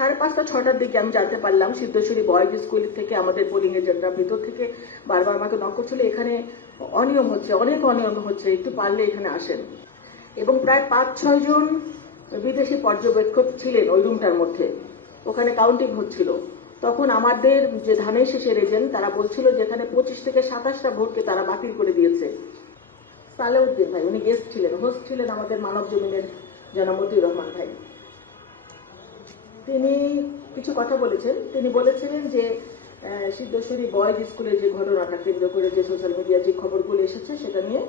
5:30-6টার দিকে আমি জানতে পারলাম সিদ্ধেশ্বরী বয়েজ স্কুল থেকে আমাদের পোলিং এজেন্টরা ভিতর থেকে বারবার আমাকে নক করছিল, এখানে অনিয়ম হচ্ছে, অনেক অনিয়ম হচ্ছে, একটু পারলে এখানে আসেন। এবং প্রায় 5-6 জন বিদেশি পর্যবেক্ষক ছিলেন ওই রুমটার মধ্যে, ওখানে কাউন্টিং হচ্ছিল। তখন আমাদের যে ধানের শেষের এজেন্ট তারা বলছিল যেখানে 25 থেকে 27টা ভোটকে তারা বাতিল করে দিয়েছে। সালেউদ্দিন ভাই উনি গেস্ট ছিলেন, হোস্ট ছিলেন আমাদের মানব জমিনের জনাব মতিউর রহমান ভাই। তিনি কিছু কথা বলেছেন। তিনি বলেছিলেন যে সিদ্ধেশ্বরী বয়েজ স্কুলের যে ঘটনাটা কেন্দ্র করে যে সোশ্যাল মিডিয়ায় যে খবরগুলো এসেছে সেটা নিয়ে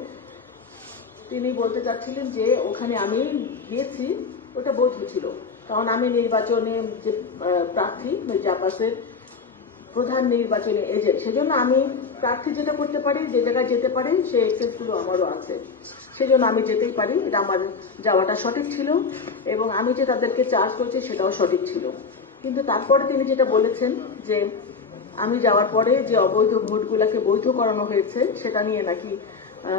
তিনি বলতে চাচ্ছিলেন যে ওখানে আমি গিয়েছি, ওটা বৈধ ছিল, কারণ আমি নির্বাচনে যে প্রার্থী জাপাসের প্রধান নির্বাচনী এজেন্ট, সেজন্য আমি প্রার্থী যেটা করতে পারি, যে জায়গায় যেতে পারি, সেই এক্সেসগুলো আমারও আছে, সেজন্য আমি যেতেই পারি, এটা আমার যাওয়াটা সঠিক ছিল এবং আমি যে তাদেরকে চার্জ করছি সেটাও সঠিক ছিল। কিন্তু তারপরে তিনি যেটা বলেছেন যে আমি যাওয়ার পরে যে অবৈধ ভোটগুলোকে বৈধ করানো হয়েছে সেটা নিয়ে নাকি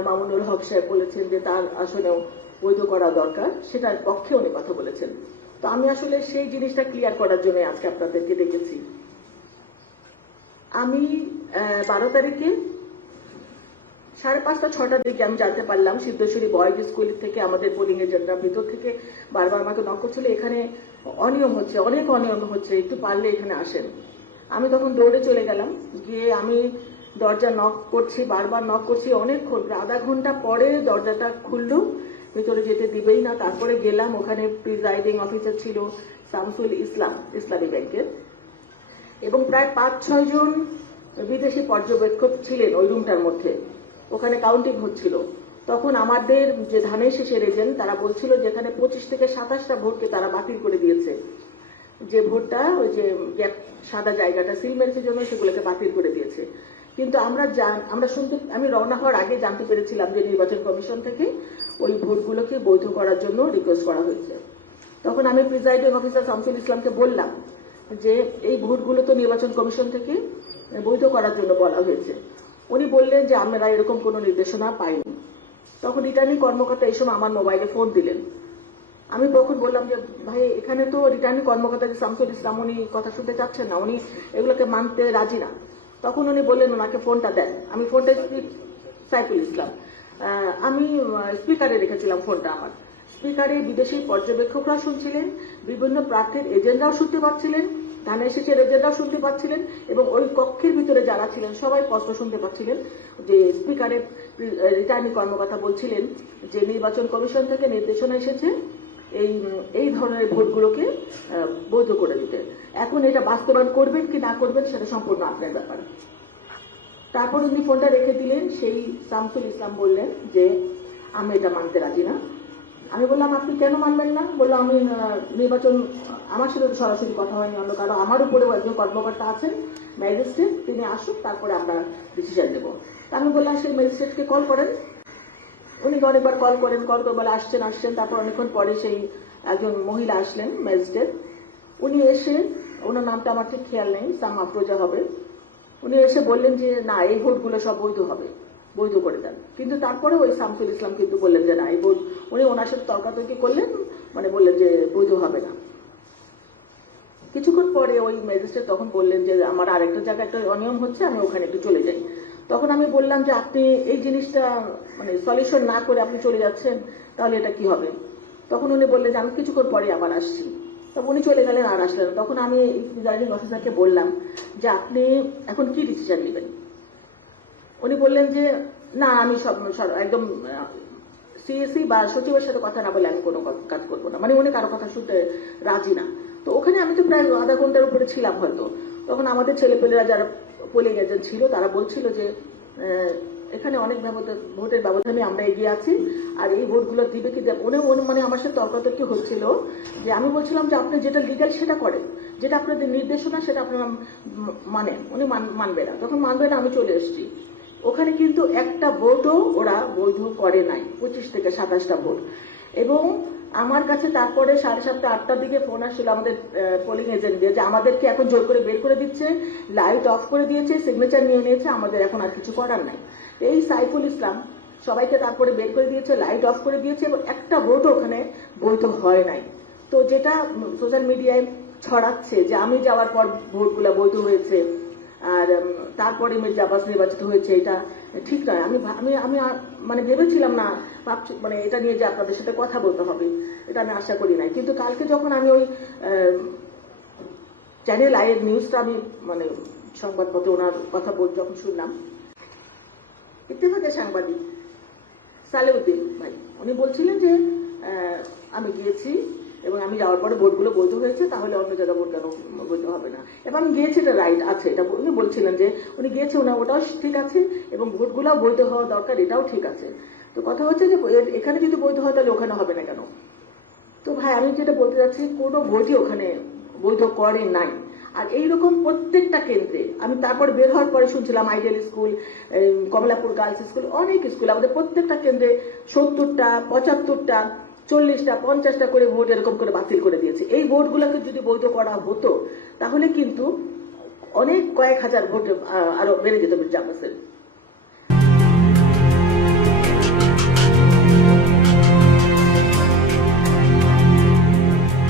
মামুনুল হক সাহেব বলেছেন যে তার আসলেও বৈধ করা দরকার, সেটার পক্ষে উনি কথা বলেছেন। তো আমি আসলে সেই জিনিসটা ক্লিয়ার করার জন্য আজকে আপনাদেরকে ডেকেছি। আমি 12 তারিখে 5:30-6টার দিকে আমি জানতে পারলাম সিদ্ধেশ্বরী বয়েজ স্কুল থেকে আমাদের পোলিং এজেন্টরা ভিতর থেকে বারবার আমাকে নক করছিল, এখানে অনিয়ম হচ্ছে, অনেক অনিয়ম হচ্ছে, একটু পারলে এখানে আসেন। আমি তখন দৌড়ে চলে গেলাম, গিয়ে আমি দরজা নক করছি, বারবার নক করছি, অনেকক্ষণ, আধা ঘন্টা পরে দরজাটা খুললো, ভিতরে যেতে দিবেই না। তারপরে গেলাম, ওখানে প্রিজাইডিং অফিসার ছিল শামসুল ইসলাম ইসলামী ব্যাংকের, এবং প্রায় 5-6 জন বিদেশি পর্যবেক্ষক ছিলেন ওই রুমটার মধ্যে, ওখানে কাউন্টিং হচ্ছিল। তখন আমাদের যে ধানের শেষের এজেন্ট তারা বলছিল যেখানে 25 থেকে 27টা ভোটকে তারা বাতিল করে দিয়েছে, যে ভোটটা ওই যে সাদা জায়গাটা সিল মেরেছে জন্য সেগুলোকে বাতিল করে দিয়েছে। কিন্তু আমি রওনা হওয়ার আগে জানতে পেরেছিলাম যে নির্বাচন কমিশন থেকে ওই ভোটগুলোকে বৈধ করার জন্য রিকোয়েস্ট করা হয়েছে। তখন আমি প্রিজাইডিং অফিসার শামসুল ইসলামকে বললাম যে এই ভোটগুলো তো নির্বাচন কমিশন থেকে বৈধ করার জন্য বলা হয়েছে। উনি বললেন যে আমরা এরকম কোনো নির্দেশনা পাইনি। তখন রিটার্নিং কর্মকর্তা এই সময় আমার মোবাইলে ফোন দিলেন। আমি তখন বললাম যে ভাই এখানে তো রিটার্নিং কর্মকর্তা যে শামসুল ইসলাম, উনি কথা শুনতে চাচ্ছেন না, উনি এগুলোকে মানতে রাজি না। তখন উনি বললেন ওনাকে ফোনটা দেন। আমি ফোনটা সাইফুল ইসলাম, আমি স্পিকারে রেখেছিলাম ফোনটা আমার। স্পিকারে বিদেশি পর্যবেক্ষকরা শুনছিলেন, বিভিন্ন প্রার্থীর এজেন্টরাও শুনতে পাচ্ছিলেন, ধানের শেষের এজেন্টরাও শুনতে পাচ্ছিলেন, এবং ওই কক্ষের ভিতরে যারা ছিলেন সবাই স্পষ্ট শুনতে পাচ্ছিলেন যে স্পিকারে রিটার্নিং কর্মকর্তা বলছিলেন যে নির্বাচন কমিশন থেকে নির্দেশনা এসেছে এই ধরনের ভোটগুলোকে বৈধ করে দিতে। এখন এটা বাস্তবায়ন করবেন কি না করবেন সেটা সম্পূর্ণ আপনার ব্যাপার। তারপর উনি ফোনটা রেখে দিলেন। সেই শামসুল ইসলাম বললেন যে আমি এটা মানতে রাজি না। আমি বললাম আপনি কেন মানবেন না? বললো আমি নির্বাচন, আমার সাথে সরাসরি কথা হয়নি, অন্য কারো, আমার উপরেও একজন কর্মকর্তা আছেন ম্যাজিস্ট্রেট, তিনি আসুক তারপরে আমরা ডিসিশন নেব। আমি বললাম সেই ম্যাজিস্ট্রেটকে কল করেন। উনি অনেকবার কল করেন, কল করে বলে আসছেন। তারপর অনেকক্ষণ পরে সেই একজন মহিলা আসলেন ম্যাজিস্ট্রেট। উনি এসে, ওনার নামটা আমার ঠিক খেয়াল নেই, সাম আফরোজা হবে, উনি এসে বললেন যে না এই ভোটগুলো সব বৈধ হবে, বৈধ করে দেন। কিন্তু তারপরে ওই শামসুল ইসলাম কিন্তু বললেন যে না এই ভোট, উনি ওনার সাথে তর্কাতর্কি করলেন, মানে বললেন যে বৈধ হবে না। কিছুক্ষণ পরে ওই ম্যাজিস্ট্রেট তখন বললেন যে আমার আরেকটা জায়গায় একটা অনিয়ম হচ্ছে, আমি ওখানে একটু চলে যাই। তখন আমি বললাম যে আপনি এই জিনিসটা মানে সলিউশন না করে আপনি চলে যাচ্ছেন, তাহলে এটা কি হবে? তখন উনি বললেন যে আমি কিছুক্ষণ পরে আবার আসছি। তখন উনি চলে গেলেন, আর আসলেন। তখন আমি প্রিজাইডিং অফিসারকে বললাম যে আপনি এখন কি ডিসিশন নেবেন? উনি বললেন যে না আমি সব একদম সিএসি বা সচিবের সাথে কথা না বলে আমি কোনো কাজ করবো না, মানে উনি কারো কথা শুনতে রাজি না। তো ওখানে আমি তো প্রায় আধা ঘন্টার উপরে ছিলাম হয়তো। তখন আমাদের ছেলেপেলেরা যারা পোলিং এজেন্ট ছিল তারা বলছিল যে এখানে অনেক ভোটের ব্যবধানে আমরা এগিয়ে আছি, আর এই ভোটগুলো দিবে কি দেবে। উনি মানে আমার সাথে তর্কাতর্কি হচ্ছিল যে আমি বলছিলাম যে আপনি যেটা লিগাল সেটা করেন, যেটা আপনাদের নির্দেশনা সেটা আপনারা মানেন। উনি মানবে না, তখন মানবে না, আমি চলে এসেছি। ওখানে কিন্তু একটা ভোটও ওরা বৈধ করে নাই, 25 থেকে 27টা ভোট। এবং আমার কাছে তারপরে 7:30 8টার দিকে ফোন আসছিল আমাদের পোলিং এজেন্ট দিয়ে যে আমাদেরকে এখন জোর করে বের করে দিচ্ছে, লাইট অফ করে দিয়েছে, সিগনেচার নিয়ে নিয়েছে, আমাদের এখন আর কিছু করার নাই। এই সাইফুল ইসলাম সবাইকে তারপরে বের করে দিয়েছে, লাইট অফ করে দিয়েছে, এবং একটা ভোটও ওখানে বৈধ হয় নাই। তো যেটা সোশ্যাল মিডিয়ায় ছড়াচ্ছে যে আমি যাওয়ার পর ভোটগুলো বৈধ হয়েছে আর তারপরে মির্জা আব্বাস নির্বাচিত হয়েছে, এটা ঠিক নয়। আমি ভা- আমি আমি আ- মানে ভেবেছিলাম না, ভাবছি মানে এটা নিয়ে যে আপনাদের সাথে কথা বলতে হবে, এটা আমি আশা করি নাই। কিন্তু কালকে যখন আমি ওই চ্যানেল আইয়ের নিউজটা আমি মানে সংবাদপত্রে ওনার কথা যখন শুনলাম, ইত্তেফাকের সাংবাদিক সালেউদ্দিন ভাই উনি বলছিলেন যে আমি গিয়েছি এবং আমি যাওয়ার পরে ভোটগুলো বৈধ হয়েছে, তাহলে অন্য জায়গায় ভোট কেন বৈধ হবে না, এবং আমি গিয়েছি, এটা রাইট আছে, এটা উনি বলছিলেন যে উনি গিয়েছে, ওটাও ঠিক আছে এবং ভোটগুলোও বৈধ হওয়া দরকার, এটাও ঠিক আছে। তো কথা হচ্ছে যে এখানে যদি বৈধ হয় তাহলে ওখানে হবে না কেন? তো ভাই আমি যেটা বলতে চাচ্ছি, কোনো ভোটই ওখানে বৈধ করে নাই। আর এইরকম প্রত্যেকটা কেন্দ্রে আমি তারপর বের হওয়ার পরে শুনছিলাম ideal school, Kamalapur girls school, অনেক স্কুল, আমাদের প্রত্যেকটা কেন্দ্রে 70টা 75টা 40টা 50টা করে ভোট এরকম করে বাতিল করে দিয়েছে। এই ভোটগুলোকে যদি বৈধ করা হতো তাহলে কিন্তু অনেক কয়েক হাজার ভোট আরো বেড়ে যেত মির্জা আব্বাসের।